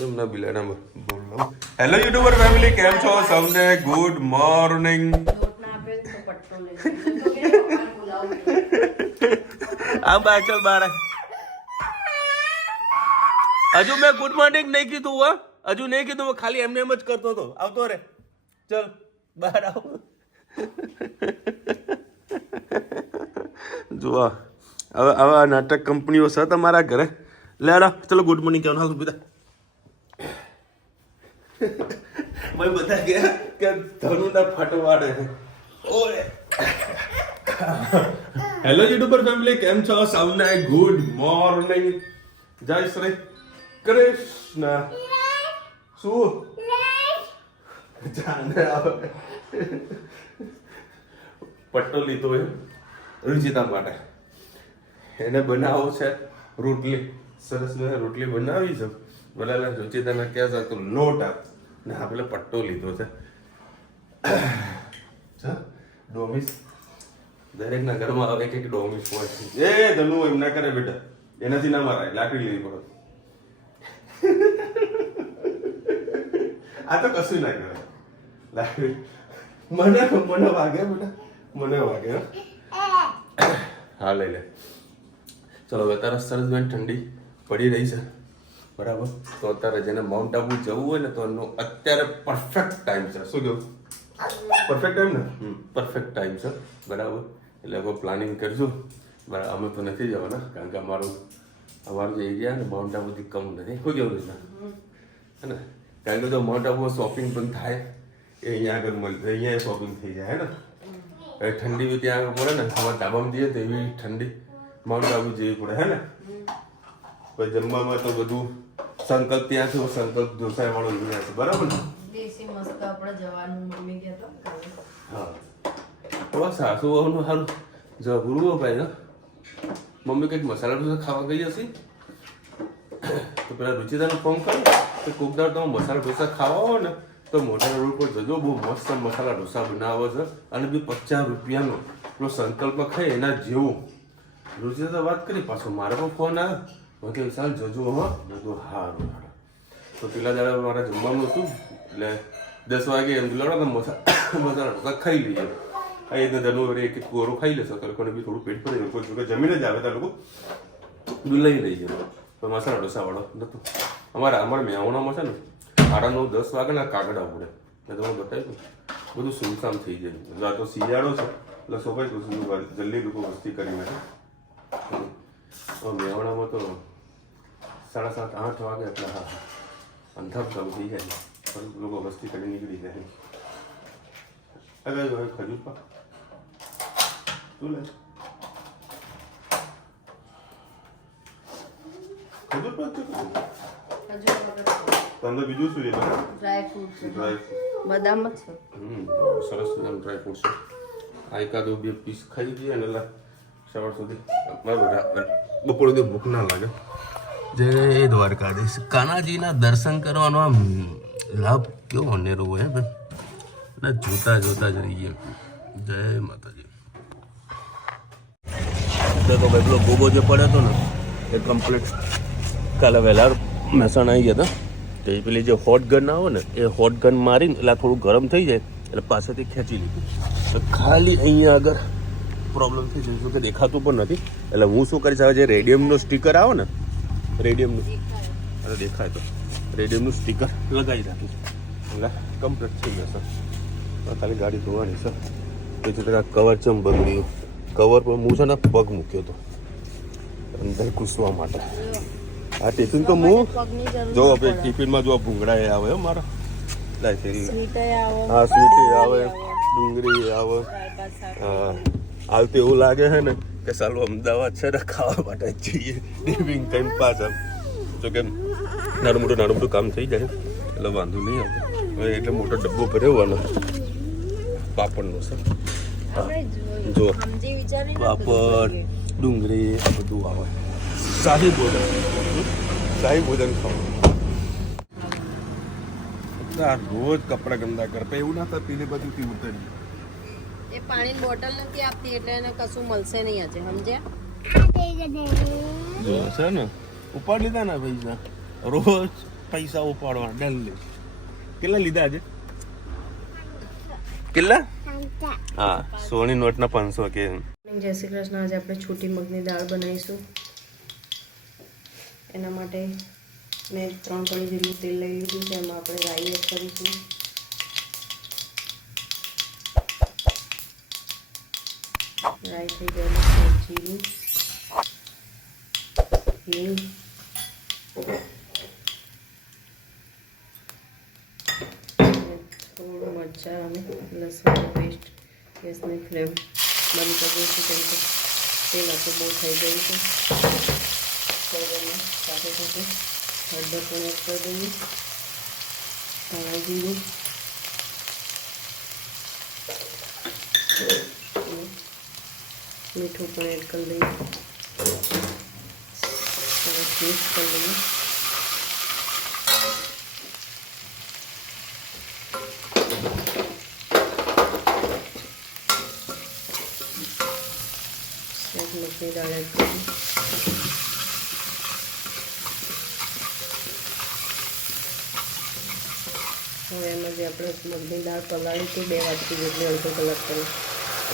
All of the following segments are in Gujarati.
ના બિલાડા બોલો. હેલો યુટ્યુબર ફેમિલી, કેમ છો સૌને? Good morning. આ બાચલ બાર હજુ મેં ગુડ મોર્નિંગ નહીં કીધું હો, હજુ નહીં કીધું, ખાલી એમને એમ જ કરતો હતો. આવતો રે, ચલ બહાર આવ. જુઓ હવે આ નાટક કંપનીઓ છે તમારા ઘરે. લે ચલો ગુડ મોર્નિંગ કહેવાનું. હાલ બધા ભાઈ બધા ગયા કે ધનુના ફટવાડે. ઓય હેલો યુટ્યુબર ફેમિલી, કેમ છો સૌને? Good morning. જય શ્રી કૃષ્ણ. શું પટ્ટો લીધો એ રુચિતા માટે. એને બનાવો છે રોટલી. સરસ રોટલી બનાવી છે. બોલા રુચિતાને કહે છે તો લોટ આપ ને આપણે પટ્ટો લીધો છે. ડોમિસ દરેકના ઘરમાં હવે એક ડોમિસ હોય. એ ધનુ એમ ના કરે બેટા, એનાથી ના મારાય, લાકડી લેવી પડે. આ તો કશું ના કરે લાકડી. મને વાગે બેટા, મને વાગે. હા લઈ લે. ચલો હવે અત્યારે સરસ બેન ઠંડી પડી રહી છે બરાબર. તો અત્યારે જેને માઉન્ટ આબુ જવું હોય ને તો એનો અત્યારે પરફેક્ટ ટાઈમ છે. શું કહ્યું? પરફેક્ટ ટાઈમ ને? પરફેક્ટ ટાઈમ છે બરાબર. એટલે હવે પ્લાનિંગ કરીશું. બરાબર અમે તો નથી જવાના, કારણ કે અમારું જે એરિયા ને માઉન્ટ આબુથી કમ નથી. શું કેવું છે હે ને? કારણ કે તો માઉન્ટ આબુ શોપિંગ પણ થાય, એ અહીંયા આગળ મળશે, અહીંયા શોપિંગ થઈ જાય હે ને. હવે ઠંડી બી ત્યાં આગળ પડે ને, અમારા ધાબામાં જઈએ તો એવી ઠંડી માઉન્ટ આબુ જેવી પડે હે ને. પછી જમવામાં તો બધું સંકલ્પ ત્યાં છે, સંકલ્પ ઢોસા વાળો અહીંયા છે બરાબર ને. દેશી મસ્ત આપણે જવાનું મમ્મી કહેતો. હા હવે સાસુ વહુનું સારું જબરું ભાઈ ને. મમ્મી કંઈક મસાલા ઢોસા ખાવા ગઈ હશે તો પેલા રુચિતાનો ફોન કરો તો કોક દાડ તમે મસાલા ઢોસા ખાવા હોય ને તો મોટા રોડ પર જજો. બહુ મસ્ત મસાલા ઢોસા બનાવે છે અને બી 50 રૂપિયાનો. પેલો સંકલ્પ ખાય એના જેવું. રુચિતા વાત કરી, પાછો મારે પણ ફોન આવ્યો કે વિશાલ જજો. હા બધું સારું. તો પેલા દાડા મારા જમવાનું હતું એટલે 10 વાગે એમ લડો તો મસાલા ઢોસા ખાઈ લઈએ. આ રીતે ધનુવરી એક કોરો ખાઈ લેશો તો લોકોને બી થોડું પેટ ભરી લોકો જોડે જમીને જ આવે તો લોકો લઈ લઈ જાય. તો મસાલા ઢોસા વાળો નતું. અમારા મેહોણામાં છે ને 9:30-10 વાગે ના કાગડા ઉડે. મેં તમને બતાવ્યું બધું સુમસામ થઈ જાય. એટલે આ તો શિયાળો છે એટલે સોભાઈ તો જલ્દી લોકો વસ્તી કરી નાખે. મેહોણામાં તો 7:30-8 વાગે એટલે હા અંધાર ચાલુ થઈ જાય, પણ લોકો વસ્તી કરી નીકળી જાય. હવે ખજૂર પાક શું લે? ખજૂર પાક છે તમને બીજું શું? ડ્રાય ફ્રૂટ છે, બદામ જ છે. સરસ ડ્રાય ફ્રૂટ છે. આ એકાદો 2 પીસ ખાઈ દઈએ ને એટલે સવાર સુધી બપોર સુધી ભૂખ ના લાગે. જય દ્વારકાધીશ. કાનાજીના દર્શન કરવાનો આમ લાભ કેવો અનેરો હોય ભાઈ. જોતા જોતા જ રહીએ. જય માતાજી. તો ભાઈ પેલો ગોગો જે પડ્યો હતો ને એ કમ્પ્લીટ કાલે વહેલા મહેસાણા આવી ગયા હતા. તો એ પેલી જે હોટ ગન આવે ને એ હોટ ગન મારીને એટલે થોડું ગરમ થઈ જાય એટલે પાસેથી ખેંચી લીધું. ખાલી અહીંયા આગળ પ્રોબ્લેમ થઈ જાય કે દેખાતું પણ નથી. એટલે હું શું કરીશ, હવે જે રેડિયમનો સ્ટીકર આવે ને, રેડિયમનું અરે દેખાય તો રેડિયમનું સ્ટીકર લગાવી નાખીશ એટલે કમ્પ્લીટ થઈ જશે. ખાલી ગાડી ધોવાની છે. પછી તો કવર ચમ બગડ્યું. કવર પર હું છે ને પગ મૂક્યો હતો અંદર ઘૂસવા માટે. આ ટિફિન તો હું જો આપણે ટિફિનમાં જો ભૂંગળા આવે મારા. હા સ્વીટ આવે, ડુંગળી આવે. હા હાલ તો એવું લાગે છે ને કે સાલું અમદાવાદ છે ને ખાવા માટે જઈએ ટિફિન ટાઈમ પાછળ. જો કે નાનું મોટું કામ થઈ જાય એટલે વાંધો નહીં આવતો. હવે એટલે મોટો ડબ્બો ભર્યો પાપડનો છે. જો પાપડ, ડુંગળી આ બધું આવે. શાહી ભોજન ખાવાનું. રોજ કપડા ગંદા કરતા એવું ના થાય પેલી બાજુથી ઉતરી. એ પાણીની બોટલ નથી આપતી એટલે એને કશું મળશે નહીં આજે, સમજ્યા? જો છે ને ઉપાડ લીધા ને પૈસા રોજ પૈસા ઉપાડવા ડલ્લી. કેટલા લીધા આજે? કેટલા? હા, 100ની નોટના 500 કે. જય શ્રી કૃષ્ણ. આજે આપણે છૂટી મગની દાળ બનાવીશું. એના માટે મેં 3 કળી જેટલું તેલ લઈ લીધું છે. એમાં આપણે રાઈ એડ કરીશું. રાઈ થઈ જાય જીરું, હિંગ, થોડું મરચાં અને લસણનો પેસ્ટ. ગેસની ફ્લેમ બંધ કરી દઈશું કેમ કે તેલ આપણું બહુ થઈ ગયું છે. સાથે સાથે હળદર પણ એડ કરી દઈએ, ધાણા જીરું, મીઠું પણ એડ કરી દઈએ, સરસ મિક્સ કરી દઈએ. મગની દાળ એડ કરી. હવે એમાં જે આપણે મગની દાળ પલાળી હતી 2 વાટકી જેટલી અડધો કલાક કરી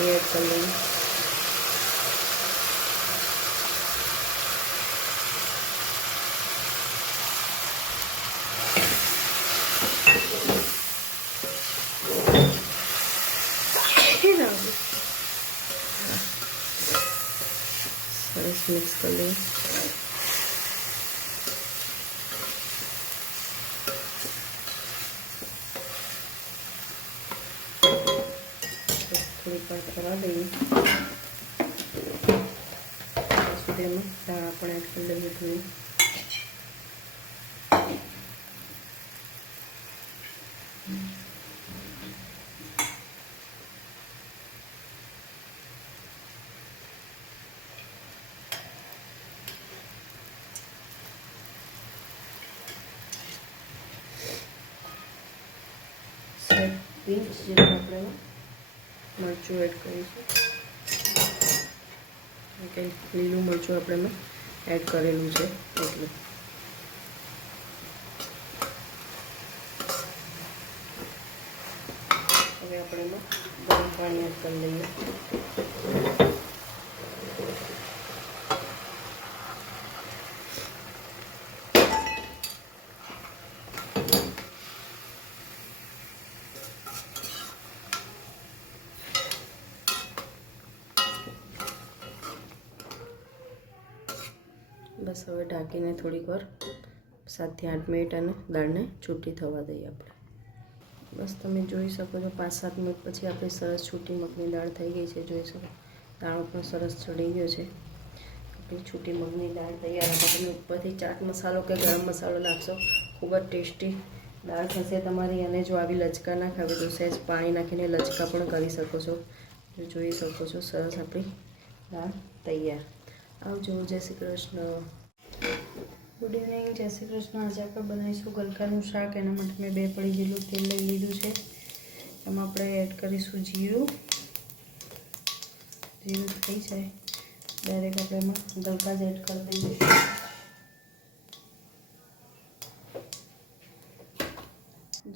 એ એડ કરી લઈએ. સરસ મિક્સ કરી લઈએ. થોડી વાર કરવા દઈએ. સુધી એમાં દાણા પણ એડ કરી લઈએ થોડી. પિંચ જેટલું આપણે મરચું એડ કરીશું. કંઈ લીલું મરચું આપણે એડ કરેલું છે એટલે. હવે આપણે ગરમ પાણી એડ કરી લઈએ. બસ હવે ઢાંકીને થોડીક વાર 7 થી 8 મિનિટ અને દાળને છૂટી થવા દઈએ આપણે. બસ તમે જોઈ શકો છો 5-7 મિનિટ પછી આપણી સરસ છૂટી મગની દાળ થઈ ગઈ છે. જોઈ શકો દાણો પણ સરસ ચડી ગયો છે. આપણી છૂટી મગની દાળ તૈયાર. તમે ઉપરથી ચાટ મસાલો કે ગરમ મસાલો નાખશો ખૂબ જ ટેસ્ટી દાળ થશે તમારી. અને જો આવી લચકા ના ખાવી તો સહેજ પાણી નાખીને લચકા પણ કરી શકો છો. જોઈ શકો છો સરસ આપણી દાળ તૈયાર. આવજો. જય શ્રી કૃષ્ણ. Good evening. જય શ્રી કૃષ્ણ. આજે આપણે બનાવીશું ગલકાનું શાક. એના માટે મેં 2 પડી જેટલું તેલ લઈ લીધું છે. એમાં આપણે એડ કરીશું જીરું. જીરું થઈ જાય ડાયરેક્ટ આપણે એમાં ગલકા જ એડ કરી દઈશું.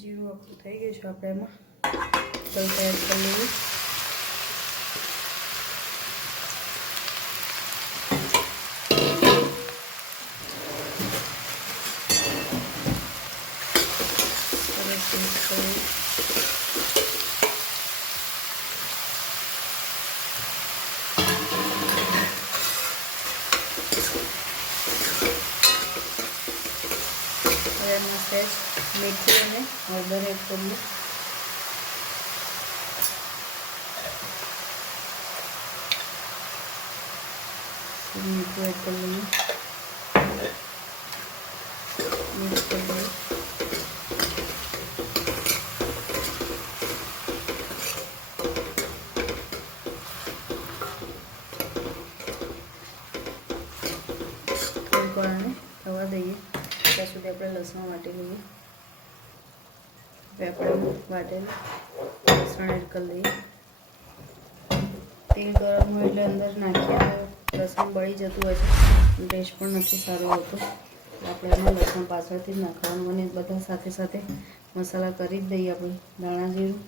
જીરું આપણું થઈ ગયું છે. આપણે એમાં ગલકા એડ કરી લઈએ. હવે એમાં સહેજ મીઠું અને હળદર એડ કરીએ. મીઠું એડ કરી લઈએ. મિક્સ કરી દઈએ. થોડીક વાર થવા દઈએ ત્યાં સુધી આપણે લસણ વાટી લઈએ. હવે આપણે વાટેલું લસણ એડ કરી લઈએ. તેલ ગરમ હોય એટલે અંદર નાખીએ તો લસણ બળી જતું હોય છે, ટેસ્ટ પણ નથી સારો હોતો. આપણે એમાં લસણ પાછળથી જ નાખવાનું અને બધા સાથે સાથે મસાલા કરી જ દઈએ. આપણે ધાણા જીરું,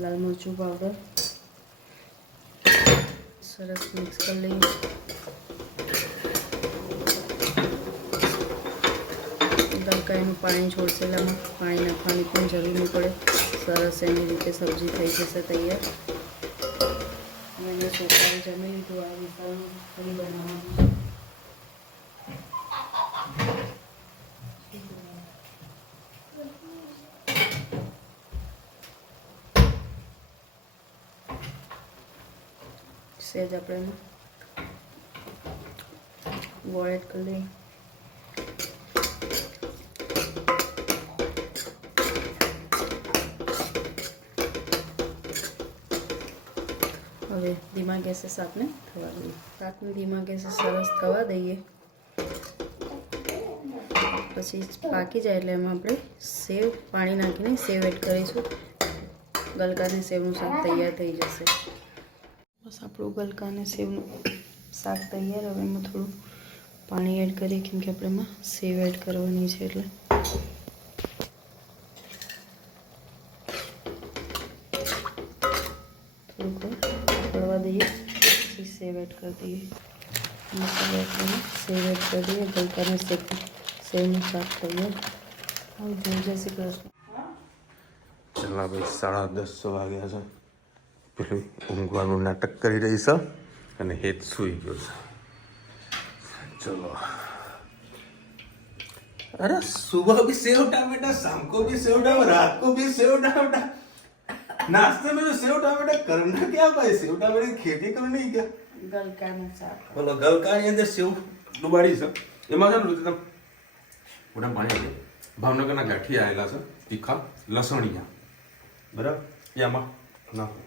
લાલ મરચું પાવડર સરસ મિક્સ કરી લઈએ. ગલકાઈનું પાણી છોડશે એટલે આમાં પાણી નાખવાની પણ જરૂર નહીં પડે. સરસ એની રીતે સબ્જી થઈ જશે તૈયાર. અને છોકરાઓ જમી લીધું. આ વિસ્તારનું ફરી બનાવવાનું. સેજ આપણે ગોળ એડ કરી લઈએ. હવે ધીમા ગેસે શાકને થવા દઈએ. શાકને ધીમા ગેસે સરસ થવા દઈએ. પછી પાકી જાય એટલે એમાં આપણે સેવ પાણી નાખીને સેવ એડ કરીશું. ગલકાને સેવનું શાક તૈયાર થઈ જશે. બસ આપણું ગલકાને સેવનું શાક તૈયાર. હવે એમાં થોડું પાણી એડ કરીએ કેમ કે આપણે એમાં સેવ એડ કરવાની છે એટલે. થોડુંક પડવા દઈએ પછી સેવ એડ કરી દઈએ. મસાલા આપણે સેવ એડ કરી દઈએ. ગલકાને સેવનું શાક તૈયાર. હવે જોઈ જશે કૃષ્ણ. ચાલો ભાઈ 10:30 વાગ્યા છે. પેલું ઊંઘવાનું નાટક કરી રહી છે અને હેત સૂઈ ગયો છે. चलो अरे सुबह भी सेव टमाटर, शाम को भी सेव टमाटर, रात को भी सेव टमाटर. नाश्ते में जो सेव टमाटर करना क्या भाई? सेव टमाटर की खेती करनी है क्या? ગલકાનું શાક. બોલો ગલકાની અંદર સેવ ડુબાડી છે. એમાં છે ને તમે મોટા પાણી છે. ભાવનગરના ગાંઠિયા આવેલા છે તીખા લસણિયા. બરાબર એ આમાં નાખો.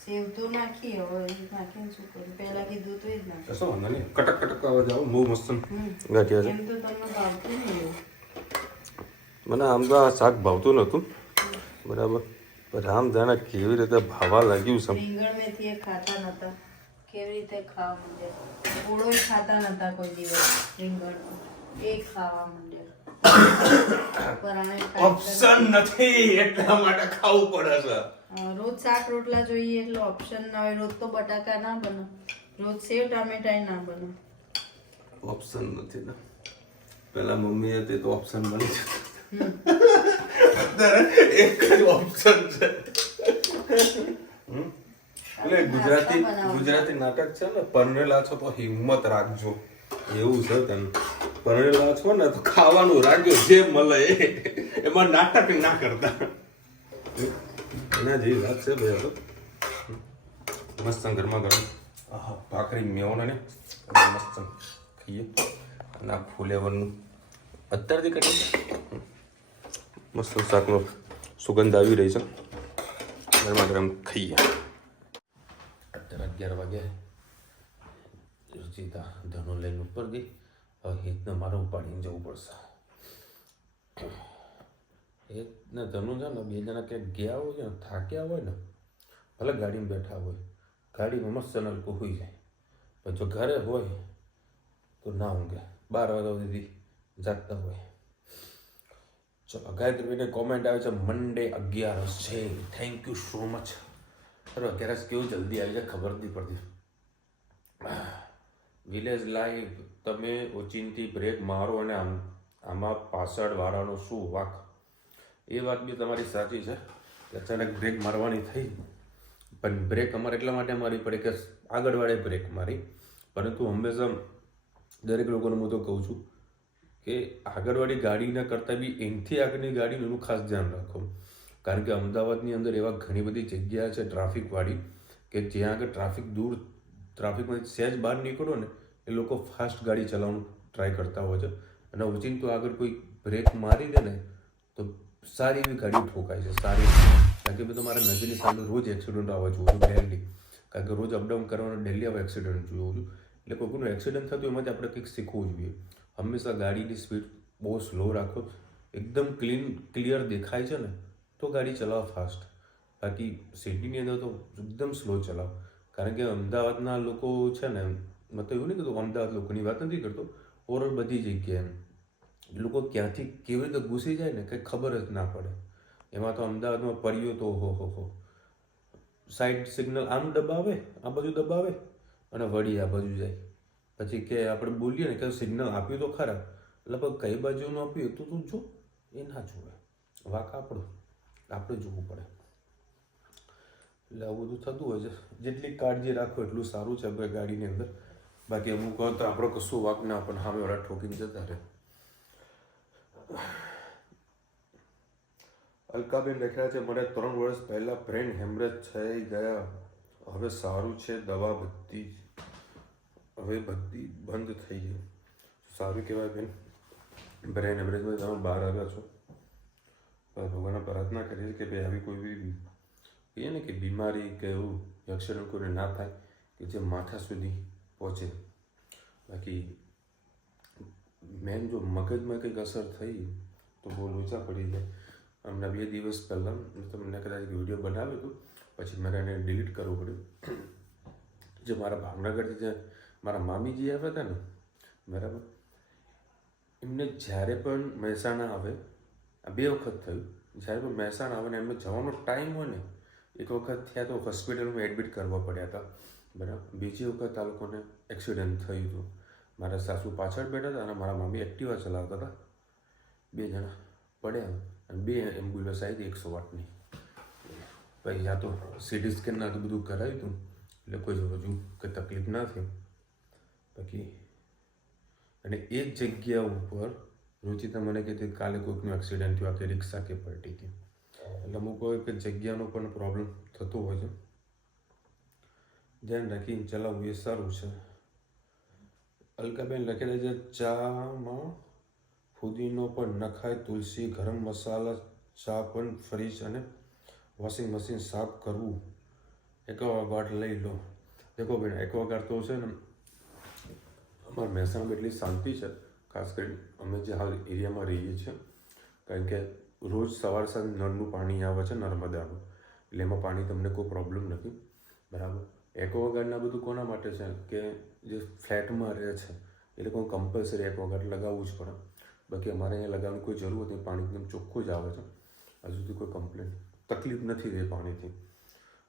સેવ તો નાખી. હવે નાખીને શું કરું? પહેલા કીધું તો એ જ નાખ. કશો વાંધો નહીં. કટક કટક અવાજ આવો. બહુ મસ્ત ગાંઠિયા છે. એમ તો તમને ભાવતું નહીં. મને આમ તો આ શાક ભાવતું નહોતું બરાબર. રામ જાણે કેવી રીતે ભાવવા લાગ્યું છે. રીંગણ મેથી એ ખાતા નતા. કેવી રીતે ખાવા માંડ્યા? ઓળો ખાતા નતા કોઈ દિવસ. રીંગણ એ ખાવા માંડ્યા. ઓપ્શન નથી એટલા માટે ખાવું પડે છે. રોજ શાક રોટલા જોઈએ એટલે ઓપ્શન ના હોય. રોજ તો બટાકા ના બને. રોજ સેવ ટામેટા ના બને. ઓપ્શન નથી ને. પેલા મમ્મી હતી તો ઓપ્શન બની જતું. અત્યારે એક જ ઓપ્શન છે. એટલે ગુજરાતી નાટક છે ને, પરણેલા છો તો હિંમત રાખજો એવું છે. તેમ પરણેલા છો ને તો ખાવાનું રાખજો જે મળે એમાં નાટક ના કરતા. એના જેવી વાત છે ભાઈ. તો મસ્ત ગરમા ગરમ ભાખરી મેવણ ને મસ્ત ખાઈએ. અને આ ફુલેવરનું અત્યારથી કરી મસ્ત શાકનો સુગંધ આવી રહી છે. ગરમા ગરમ ખાઈએ. અત્યારે 11 વાગ્યા. સીધા ધનો લઈને ઉપર ગઈ. હવે હિતને મારે ઉપાડીને જવું પડશે. એક ને ધનુ છે ને, બે જણા ક્યાંક ગયા હોય ને, થાક્યા હોય ને, ભલે ગાડીમાં બેઠા હોય, ગાડીમાં મસ્ત લોકો હોઈ જાય. પણ જો ઘરે હોય તો ના ઊંઘે. 12 વાગ્યા સુધી જાગતા હોય. ચલો ગાયત્રીને કોમેન્ટ આવે છે મંડે 11 છે. Thank you so much. અરે અત્યારે કેવું જલ્દી આવી જાય ખબર નથી પડતી. વિલેજ લાઈફ તમે ઓચિંતી બ્રેક મારો અને આમાં પાછળ વાળાનો શું વાક? એ વાત બી તમારી સાચી છે કે અચાનક બ્રેક મારવાની થઈ. પણ બ્રેક અમારે એટલા માટે મારવી પડે કે આગળવાળે બ્રેક મારી. પરંતુ હંમેશા દરેક લોકોને હું તો કહું છું કે આગળવાળી ગાડીના કરતાં બી એનાથી આગળની ગાડીનું એનું ખાસ ધ્યાન રાખો. કારણ કે અમદાવાદની અંદર એવા ઘણી બધી જગ્યા છે ટ્રાફિકવાળી કે જ્યાં આગળ ટ્રાફિકમાં સહેજ બહાર નીકળો ને એ લોકો ફાસ્ટ ગાડી ચલાવવાનું ટ્રાય કરતા હોય છે. અને ઓચિંતું આગળ કોઈ બ્રેક મારી દે ને તો સારી એવી ગાડી ઠોકાય છે. સારી. કારણ કે મેં તો મારા નજરની સામે રોજ એક્સિડન્ટ આવવા જોઉં છું ડેલી. કારણ કે રોજ અપડાઉન કરવાનો ડેલી આવા એક્સિડન્ટ જોઉં છું. એટલે કોઈનું એક્સિડન્ટ થતું એમાંથી આપણે કંઈક શીખવું જોઈએ. હંમેશા ગાડીની સ્પીડ બહુ સ્લો રાખો. એકદમ ક્લિયર દેખાય છે ને તો ગાડી ચલાવો ફાસ્ટ. બાકી સિટીની અંદર તો એકદમ સ્લો ચલાવો. કારણ કે અમદાવાદના લોકો છે ને, મતલબ એવું નહીં કહેતો અમદાવાદ લોકોની વાત નથી કરતો, હોરર બધી જગ્યાએ એમ એ લોકો ક્યાંથી કેવી રીતે ઘૂસી જાય ને કંઈ ખબર જ ના પડે. એમાં તો અમદાવાદમાં પર્યો તો હો સાઈડ સિગ્નલ આમ દબાવે, આ બાજુ દબાવે અને વળી આ બાજુ જાય. પછી કે આપણે બોલીએ ને કે સિગ્નલ આપ્યું તો ખરા, લગભગ કઈ બાજુનું આપ્યું તો તું જો, એ ના જોવે, વાંક આપણે જોવું પડે. એટલે આવું બધું થતું હોય છે. જેટલી કાળજી રાખો એટલું સારું છે આપણે ગાડીની અંદર. બાકી અમુક વાર તો આપણો કશું વાંક ના પણ સામેવાળા ઠોકીને જતા રહે. અલકાબેન લખ્યા છે, મને 3 વર્ષ પહેલાં બ્રેન હેમરેજ થઈ ગયા, હવે સારું છે, દવા બધી બંધ થઈ ગઈ. સારું કહેવાય બેન, બ્રેન હેમરેજમાં તમે બહાર આવ્યા છો. ભગવાનને પ્રાર્થના કરીએ કે ભાઈ આવી કોઈ બી કહીએ ને કે બીમારી કે એવું એક્સિડન્ટ કોઈને ના થાય કે જે માથા સુધી પહોંચે. બાકી મેન જો મગજમાં કંઈક અસર થઈ તો બહુ લોચા પડી જાય. હમણાં 2 દિવસ પહેલાં તમને કદાચ વિડીયો બનાવ્યો હતો, પછી મારે એને ડિલીટ કરવું પડ્યું. જે મારા ભાવનગરથી જે મારા મામીજી આવ્યા હતા ને, બરાબર, એમને જ્યારે પણ મહેસાણા આવે, આ 2 વખત થયું, જ્યારે પણ મહેસાણા આવે ને એમને જવાનો ટાઈમ હોય ને, એક વખત થયા તો હોસ્પિટલમાં એડમિટ કરવા પડ્યા હતા, બરાબર. બીજી વખત આ લોકોને એક્સિડન્ટ થયું હતું. મારા સાસુ પાછળ બેઠા હતા અને મારા મામી એક્ટિવા ચલાવતા હતા. 2 જણા પડ્યા અને 2 એમ્બ્યુલન્સ આવી હતી 108ની. પછી આ તો સીટી સ્કેન ના તો બધું કરાવ્યું હતું, એટલે કોઈ હજુ કંઈ તકલીફ ના થઈ. બાકી અને એક જગ્યા ઉપર રુચિતા મને કહેતી કાલે કોઈકનું એક્સિડન્ટ થયું, આખી રિક્ષા કે પલટી હતી. એટલે અમુક કોઈ જગ્યાનો પણ પ્રોબ્લેમ થતો હોય છે. ધ્યાન રાખીને ચલાવવું એ સારું છે. અલકાબેન લખેલા છે, ચામાં ફુદીનો પણ નખાય, તુલસી, ગરમ મસાલા, ચા પણ ફ્રીજ અને વોશિંગ મશીન સાફ કરવું, એક્વાગાર્ડ લઈ લો. દેખો બેન, એક્વાગાર્ડ તો છે ને અમારા મહેસાણામાં એટલી શાંતિ છે, ખાસ કરીને અમે જે હાલ એરિયામાં રહીએ છીએ, કારણ કે રોજ સવાર સાંજ નળનું પાણી આવે છે નર્મદાનું, એટલે એમાં પાણી તમને કોઈ પ્રોબ્લેમ નથી, બરાબર. એક્વાગાર્ડના બધું કોના માટે છે કે જે ફ્લેટમાં રહે છે એ લોકોને કમ્પલસરી એક્વાગાર્ડ લગાવવું જ પડે. બાકી અમારે અહીંયા લગાવવાની કોઈ જરૂર નથી, પાણી એકદમ ચોખ્ખું જ આવે છે. હજુ સુધી કોઈ કમ્પ્લેન તકલીફ નથી રહી પાણીથી.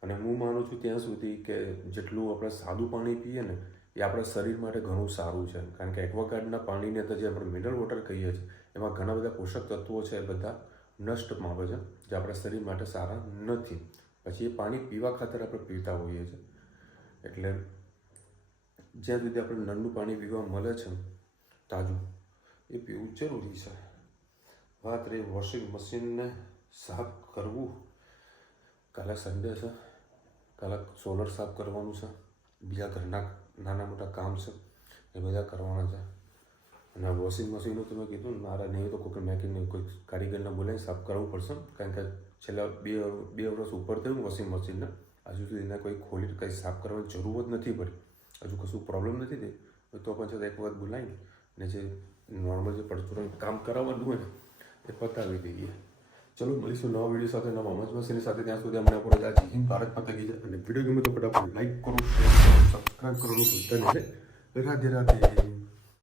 અને હું માનું છું ત્યાં સુધી કે જેટલું આપણે સાદું પાણી પીએ ને એ આપણા શરીર માટે ઘણું સારું છે. કારણ કે એક્વાગાર્ડના પાણીની અંદર જે આપણે મિનરલ વોટર કહીએ છીએ એમાં ઘણા બધા પોષક તત્વો છે, એ બધા નષ્ટ પામે છે, જે આપણા શરીર માટે સારા નથી. પછી એ પાણી પીવા ખાતર આપણે પીતા હોઈએ છીએ. એટલે જ્યાં સુધી આપણે નળનું પાણી પીવા મળે છે તાજું, એ પીવું જરૂરી છે. વાત રહી વોશિંગ મશીનને સાફ કરવું, કાલે સન્ડે છે, કાલે સોલર સાફ કરવાનું છે, બીજા ઘરના નાના મોટા કામ છે એ બધા કરવાના છે. અને વોશિંગ મશીનનું તમે કીધું ને, મારા નહીં તો કોઈ મેકિંગ કોઈ કારીગરને બોલાવીને સાફ કરાવવું પડશે. કારણ કે છેલ્લા 2 વર્ષ ઉપર થયું વોશિંગ મશીનને, હજુ સુધી એને કોઈ ખોલી કંઈ સાફ કરવાની જરૂર જ નથી પડી. હજુ કશું પ્રોબ્લેમ નથી થઈ તો પણ છતાં એક વખત બોલાવીને ને જે નોર્મલ જે પરચુરણ કામ કરાવવાનું હોય ને એ પતાવી દઈએ. ચલો મળીશું નવા વિડીયો સાથે, નવા મજમસીની સાથે. ત્યાં સુધી અમને આપણે આજે હિન્દ ભારત માતા કી જય. અને વિડીયો ગમે તો ફટાફટ લાઈક કરો, શેર કરો, સબસ્ક્રાઈબ કરવાનું ભૂલતા નહીં. રાધે રાધે.